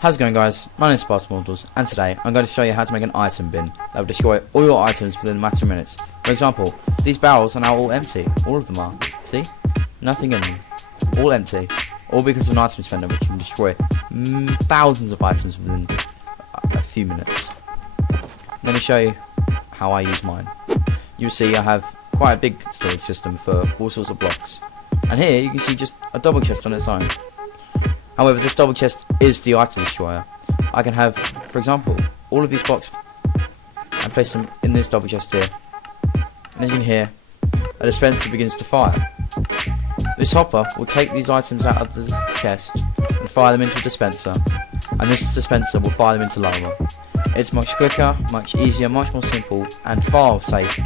How's it going, guys? My name is SparkZ ImmortalZ, and today I'm going to show you how to make an item bin that will destroy all your items within a matter of minutes. For example, these barrels are now all empty. All of them are. See? Nothing in them. All empty. All because of an item spender which can destroy thousands of items within a few minutes. Let me show you how I use mine. You'll see I have quite a big storage system for all sorts of blocks. And here you can see just a double chest on its own. However, this double chest is the item destroyer. I can have, for example, all of these blocks and place them in this double chest here. And as you can hear, a dispenser begins to fire. This hopper will take these items out of the chest and fire them into a dispenser, and this dispenser will fire them into lava. It's much quicker, much easier, much more simple, and far safer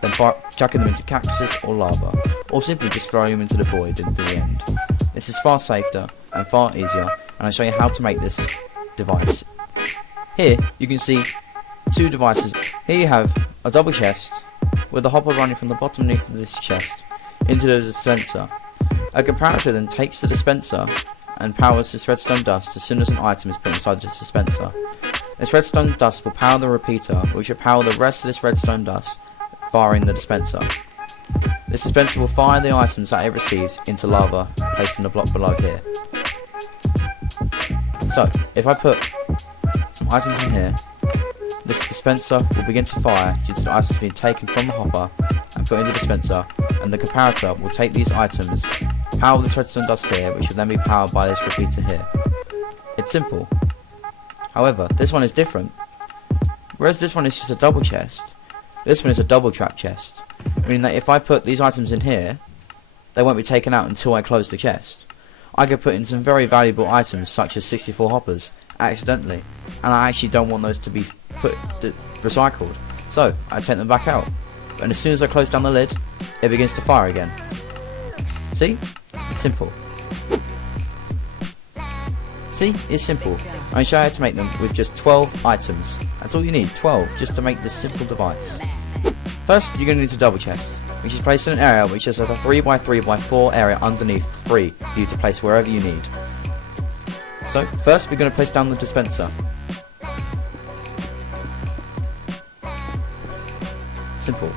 than chucking them into cactuses or lava, or simply just throwing them into the void into the end. This is far safer and far easier, and I'll show you how to make this device. Here you can see two devices. Here you have a double chest with the hopper running from the bottom beneath of this chest into the dispenser. A comparator then takes the dispenser and powers this redstone dust as soon as an item is put inside this dispenser. This redstone dust will power the repeater, which will power the rest of this redstone dust, firing the dispenser. This dispenser will fire the items that it receives into lava, placed in the block below here. So, if I put some items in here, this dispenser will begin to fire due to the items being taken from the hopper and put in the dispenser, and the comparator will take these items, power this redstone dust here, which will then be powered by this repeater here. It's simple. However, this one is different. Whereas this one is just a double chest, this one is a double trap chest, meaning that if I put these items in here, they won't be taken out until I close the chest. I could put in some very valuable items such as 64 hoppers accidentally, and I actually don't want those to be recycled, so I take them back out, and as soon as I close down the lid, it begins to fire again. See? Simple. See? It's simple. I'll show you how to make them with just 12 items. That's all you need, 12, just to make this simple device. First, you're going to need a double chest, which is placed in an area which is a 3x3x4 area underneath, free for you to place wherever you need. So, first we're going to place down the dispenser. Simple.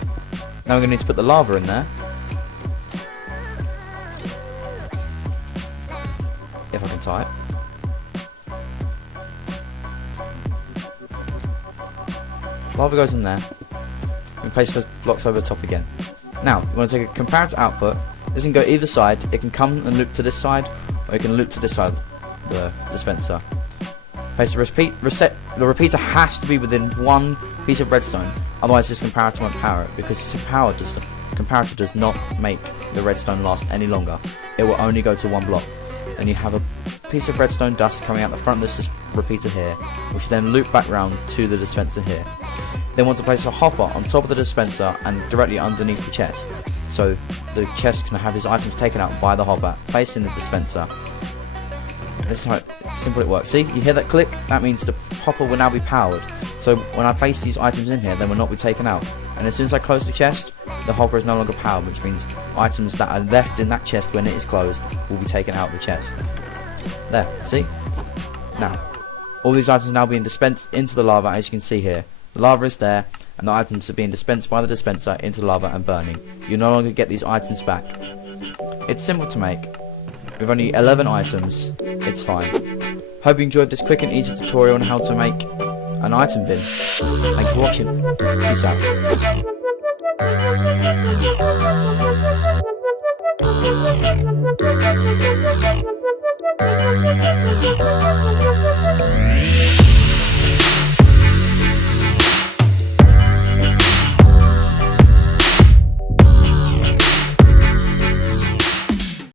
Now we're going to need to put the lava in there. If I can tie it. Lava goes in there. And place the blocks over the top again. Now, you want to take a comparator output. This can go either side. It can come and loop to this side, or it can loop to this side of the dispenser. Place the repeater has to be within one piece of redstone, otherwise this comparator won't power it, because the comparator does not make the redstone last any longer. It will only go to one block. And you have a piece of redstone dust coming out the front of this repeater here, which then loop back round to the dispenser here. Then want to place a hopper on top of the dispenser and directly underneath the chest, so the chest can have his items taken out by the hopper, placed in the dispenser. This is how simple it works. See, you hear that click? That means the hopper will now be powered. So when I place these items in here, they will not be taken out. And as soon as I close the chest, the hopper is no longer powered, which means items that are left in that chest when it is closed will be taken out of the chest. There, see? Now, all these items are now being dispensed into the lava, as you can see here. The lava is there, and the items are being dispensed by the dispenser into the lava and burning. You no longer get these items back. It's simple to make. With only 11 items, it's fine. Hope you enjoyed this quick and easy tutorial on how to make an item bin. Thank you for watching. Peace out.